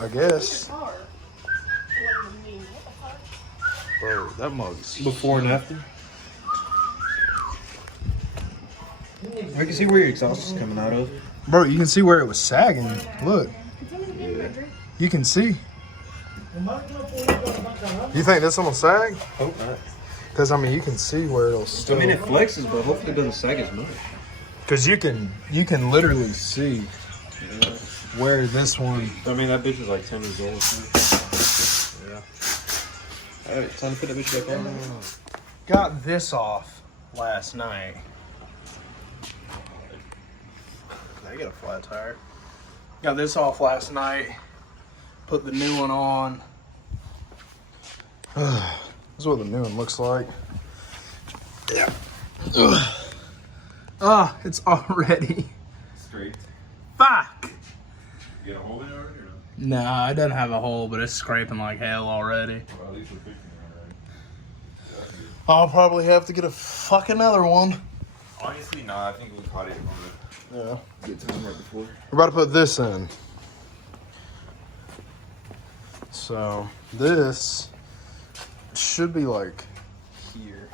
I guess. Bro, that mug's Before and after. I can see where your exhaust is coming out of. Bro, you can see where it was sagging. Look. You can see. You think this one will sag? Hope not. Because, I mean, you can see where it'll still... I mean, it flexes, but hopefully it doesn't sag as much. Because you can literally see where this one... I mean, that bitch was like 10 years old. Yeah. Alright, time to put that bitch back on. Got this off last night. I get a flat tire. Got this off last night. Put the new one on. This is what the new one looks like. Yeah. Ah, it's already Straight. fuck. You get a hole in it already or no? Nah, it doesn't have a hole, but it's scraping like hell already. Well, at least we're fixing it already. That's good. I'll probably have to get a fuck another one. Honestly, nah, I think we caught it on Yeah. the good time right before. We're about to put this in. So this should be like here.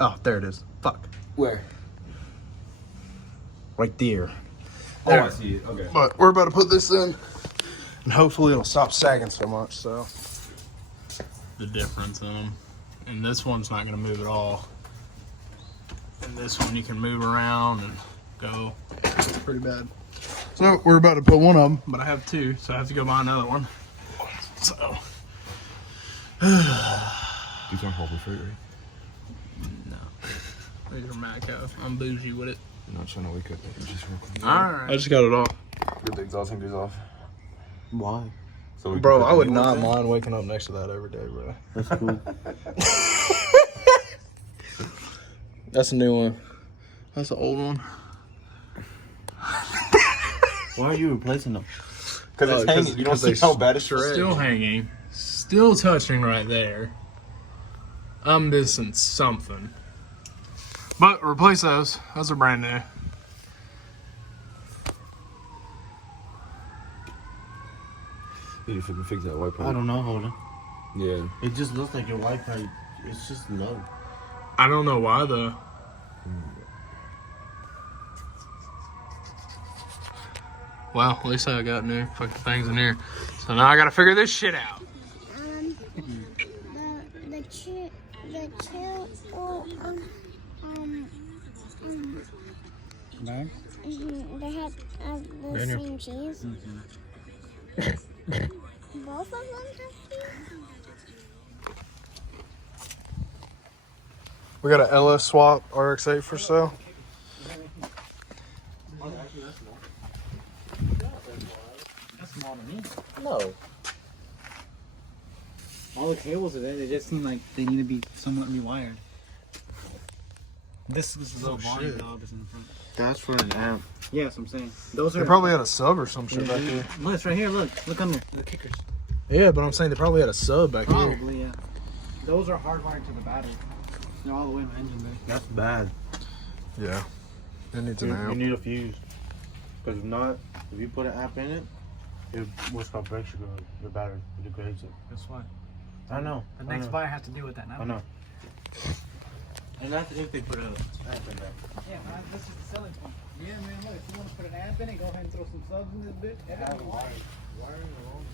Oh, there it is. Fuck. Where? Right there. Oh, I see it. Okay. But we're about to put this in, and hopefully it'll stop sagging so much. So the difference in them, and this one's not going to move at all. And this one you can move around and go. It's pretty bad. So we're about to put one of them, but I have two, so I have to go buy another one. So. These aren't Harbor Freight, right? No. These are Matco. I'm bougie with it. I'm not trying to wake up. Just real quick. Alright. I just got it off. Get the exhaust fingers off. Why? So we can Bro, put I the would new not ones in? mind waking up next to that every day, bro. That's cool. That's a new one. That's an old one. Why are you replacing them? Because it's hanging. You don't see how bad it's shredded. Still hanging. Still touching right there. I'm missing something. But replace those. Those are brand new. You need to fucking fix that white pipe. I don't know, hold on. Yeah. It just looks like your Wi-Fi, it's just low. I don't know why though. Well, at least I got new fucking things in here. So now I gotta figure this shit out. The two No? they had the Daniel. same cheese. Both of them have cheese? We got an LS swap RX-8 for sale. That's small to me. No. All the cables are there. They just seem like they need to be somewhat rewired. This little volume knob is in the front. That's for an amp. Yeah, that's what I'm saying. Those are. They probably had a sub or some shit back here. Look, it's right here. Look under the kickers. Yeah, but I'm saying they probably had a sub back here. Probably, yeah. Those are hardwired to the battery. They're all the way in the engine bay. That's bad. Yeah. It needs an You amp. need a fuse. Because if not, if you put an amp in it, it will stop breaks your battery. It degrades it. That's why. I know. The next buyer has to deal with that now. I know. And that's if they put an amp in there. Yeah, man, this is the selling point. Yeah, man, look, if you want to put an amp in it, go ahead and throw some subs in this bitch. Wiring alone.